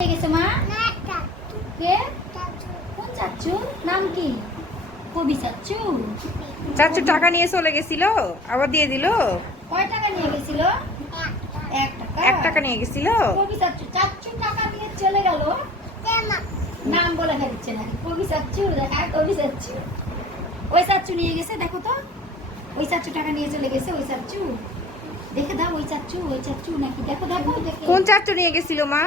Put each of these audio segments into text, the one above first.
গেছে মা কে কোন চাচ্চু নাম কি কবি চাচ্চু চাচু টাকা নিয়ে চলে গেছিল আবার দিয়ে দিল। কয় টাকা নিয়ে গেছিল? 1 টাকা নিয়ে গেছিল। কবি চাচ্চু চাচ্চু টাকা নিয়ে চলে গেল, নাম বলে দিচ্ছে না কবি চাচ্চু। দেখা কবি চাচ্চু ওই চাচ্চু নিয়ে গেছে, দেখো তো ওই চাচ্চু টাকা নিয়ে চলে গেছে। ওই চাচ্চু দেখে দাও, ওই চাচ্চু নাকি দেখো দেখো দেখে কোন চাচু নিয়ে গেছিল মা?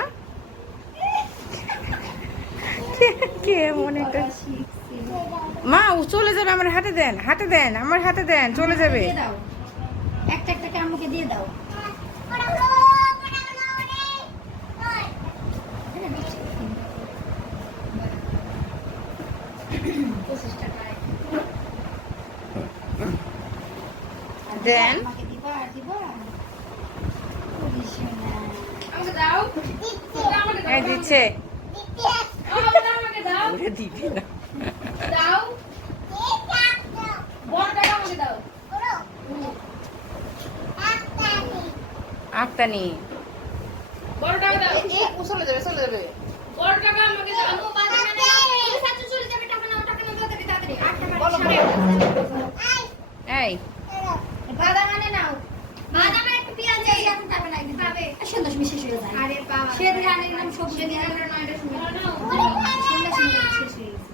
কে মনে করে মা ও চলে যাবে, আমার হাতে দেন, আমার হাতে দেন, চলে যাবে। দিয়ে দাও, একটা একটা আম্মুকে দিয়ে দাও। দেন আমাকে দিবা আর দিবা করিস না। এই দিচ্ছে আমাকে দাও ওরে দিবি না। দাও বড় টাকা আমাকে দাও। আক্তানি বড় টাকা দাও, চলে যাবে বড় টাকা আমাকে দাও। আম্মু বাজারে নাও, এই সাথে চলে যাবে। টাকা নাও তাড়াতাড়ি তাড়াতাড়ি 8 টাকা বলো। এই বাদাম আনে নাও, বাদাম আর একটু পেঁয়াজ দিয়ে এখন খাবে না, একদিন খাবে সন্ধ্যা সময় শেষ হয়ে যায়। আরে বাবা সেদিন আনে নাম সবজি দিয়ে আনলো না, এটা শুনে সন্ধ্যা সময় শেষ হয়ে গেছে।